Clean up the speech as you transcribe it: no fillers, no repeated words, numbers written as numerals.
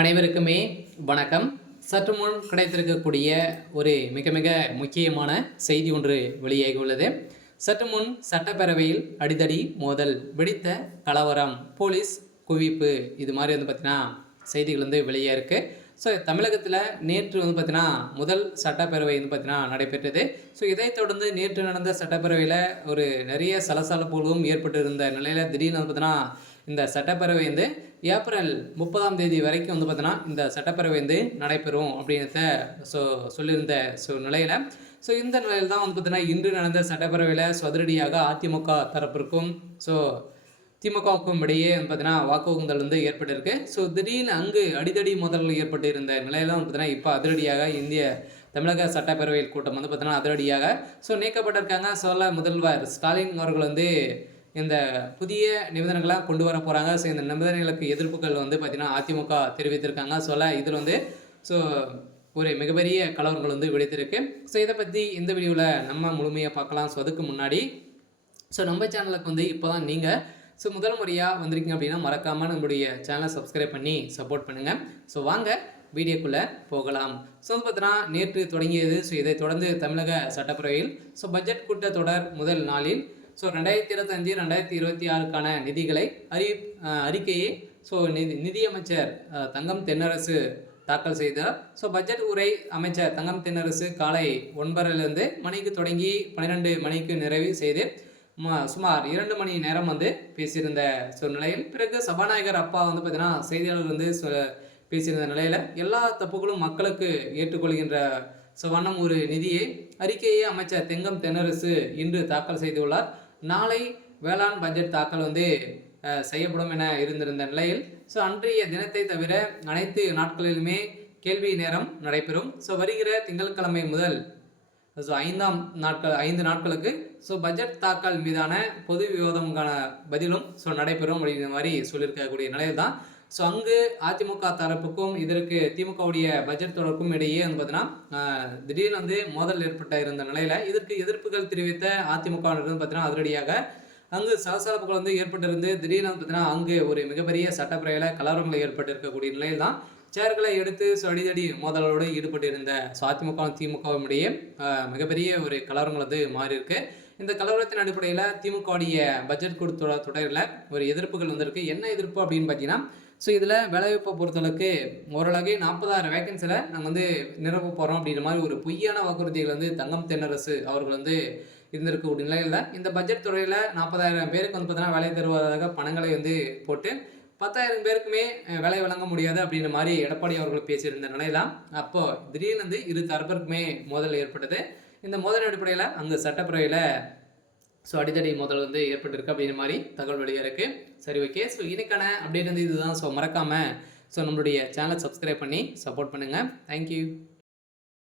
அனைவருக்குமே வணக்கம். சற்று முன் கிடைத்திருக்கக்கூடிய ஒரு மிக மிக முக்கியமான செய்தி ஒன்று வெளியாகி உள்ளது. சற்று முன் சட்டப்பேரவையில் அடிதடி மோதல், வெடித்த கலவரம், போலீஸ் குவிப்பு, இது மாதிரி பார்த்தீங்கன்னா செய்திகள் வெளியே இருக்கு. ஸோ தமிழகத்தில் நேற்று பார்த்தீங்கன்னா முதல் சட்டப்பேரவை பார்த்தீங்கன்னா நடைபெற்றது. ஸோ இதைத் தொடர்ந்து நேற்று நடந்த சட்டப்பேரவையில் ஒரு நிறைய சலசலப்புகளும் ஏற்பட்டு இருந்த நிலையில் திடீர்னு பார்த்தீங்கன்னா இந்த சட்டப்பேரவை ஏப்ரல் 30ஆம் தேதி வரைக்கும் பார்த்தீங்கன்னா இந்த சட்டப்பேரவை நடைபெறும் அப்படின்றத சொல்லியிருந்த நிலையில் இந்த நிலையில் தான் பார்த்தீங்கன்னா இன்று நடந்த சட்டப்பேரவையில் அதிரடியாக அதிமுக தரப்பிற்கும் திமுகவுக்கும் இடையே பார்த்தீங்கன்னா வாக்குவாதங்கள் ஏற்பட்டிருக்கு. திடீர்னு அங்கு அடிதடி மோதல்கள் ஏற்பட்டு இருந்த நிலையில பார்த்தீங்கன்னா இப்போ அதிரடியாக இந்திய தமிழக சட்டப்பேரவையில் கூட்டம் பார்த்தீங்கன்னா அதிரடியாக நீக்கப்பட்டிருக்காங்க. முதல்வர் ஸ்டாலின் அவர்கள் இந்த புதிய நிபந்தனைகளாக கொண்டு வர போகிறாங்க. இந்த நிபந்தனைகளுக்கு எதிர்ப்புகள் பார்த்தீங்கன்னா அதிமுக தெரிவித்திருக்காங்க. இதில் ஒரு மிகப்பெரிய கலவரங்கள் வெடித்திருக்கு. இதை பற்றி இந்த வீடியோவில் நம்ம முழுமையாக பார்க்கலாம். அதுக்கு முன்னாடி நம்ம சேனலுக்கு இப்போ தான் நீங்கள் முதல் முறையாக வந்திருக்கீங்க அப்படின்னா மறக்காமல் நம்மளுடைய சேனலை சப்ஸ்கிரைப் பண்ணி சப்போர்ட் பண்ணுங்கள். வாங்க வீடியோக்குள்ளே போகலாம். பார்த்தீங்கன்னா நேற்று தொடங்கியது. இதை தொடர்ந்து தமிழக சட்டப்பேரவையில் பட்ஜெட் கூட்டத்தொடர் முதல் நாளில் 2025-2026க்கான நிதிகளை அறிக்கையை நிதியமைச்சர் தங்கம் தென்னரசு தாக்கல் செய்தார். பட்ஜெட் உரை அமைச்சர் தங்கம் தென்னரசு காலை 9:30 மணிக்கு தொடங்கி 12 மணிக்கு நிறைவு செய்து சுமார் 2 மணி நேரம் பேசியிருந்த நிலையில் பிறகு சபாநாயகர் அப்பா பார்த்தீங்கன்னா செய்தியாளர்கள் பேசியிருந்த நிலையில் எல்லா தப்புகளும் மக்களுக்கு ஏற்றுக்கொள்கின்ற வண்ணம் ஒரு நிதியை அறிக்கையை அமைச்சர் தங்கம் தென்னரசு இன்று தாக்கல் செய்துள்ளார். நாளை வேளாண் பட்ஜெட் தாக்கல் செய்யப்படும் என இருந்திருந்த நிலையில் அன்றைய தினத்தை தவிர அனைத்து நாட்களிலுமே கேள்வி நேரம் நடைபெறும். வருகிற திங்கட்கிழமை முதல் 5 நாட்களுக்கு பட்ஜெட் தாக்கல் மீதான பொது விவாதம்கான பதிலும் நடைபெறும் அப்படிங்கிற மாதிரி சொல்லியிருக்கக்கூடிய நிலையில் தான் அங்கு அதிமுக தரப்புக்கும் இதற்கு திமுகவுடைய பட்ஜெட் தொடர்புக்கும் இடையே பார்த்தீங்கன்னா திடீர்னு மோதல் ஏற்பட்ட இருந்த நிலையில் இதற்கு எதிர்ப்புகள் தெரிவித்த அதிமுக பார்த்தீங்கன்னா அதிரடியாக அங்கு சலசலப்புகள் ஏற்பட்டிருந்து திடீர்னு பார்த்தீங்கன்னா அங்கு ஒரு மிகப்பெரிய சட்டப்பேரவையில் கலவரங்கள் ஏற்பட்டு இருக்கக்கூடிய நிலையில் தான் சேர்களை எடுத்து அடிதடி மோதலோடு ஈடுபட்டு இருந்த அதிமுக திமுகவும் இடையே மிகப்பெரிய ஒரு கலவரங்கள் மாறி இருக்கு. இந்த கலவரத்தின் அடிப்படையில் திமுகவுடைய பட்ஜெட் தொடரில் ஒரு எதிர்ப்புகள் வந்திருக்கு. என்ன எதிர்ப்பு அப்படின்னு பார்த்தீங்கன்னா இதில் வேலைவாய்ப்பை பொறுத்தளவுக்கு ஓரளவு 40,000 வேகன்சியில் நாங்கள் நிரப்ப போகிறோம் அப்படின்ற மாதிரி ஒரு பொய்யான வாக்குறுதிகள் தங்கம் தென்னரசு அவர்கள் இருந்திருக்கக்கூடிய நிலையில் இந்த பட்ஜெட் துறையில் 40,000 பேருக்கு பார்த்தீங்கன்னா வேலை தருவதாக பணங்களை போட்டு 10,000 பேருக்குமே வேலை வழங்க முடியாது அப்படின்ற மாதிரி எடப்பாடி அவர்கள் பேசியிருந்த நிலையிலாம் அப்போது திடீர்னு இரு தரப்பிற்குமே மோதல் ஏற்பட்டது. இந்த மோதல் அடிப்படையில் அங்கே சட்டப்பேரவையில் அடிதடி மோதல் ஏற்பட்டிருக்கு அப்படின்ற மாதிரி தகவல் வெளியாக இருக்குது. சரி, ஓகே. இன்னைக்கான அப்டேட் இதுதான். மறக்காமல் நம்மளுடைய சேனலை சப்ஸ்கிரைப் பண்ணி சப்போர்ட் பண்ணுங்கள். தேங்க்யூ.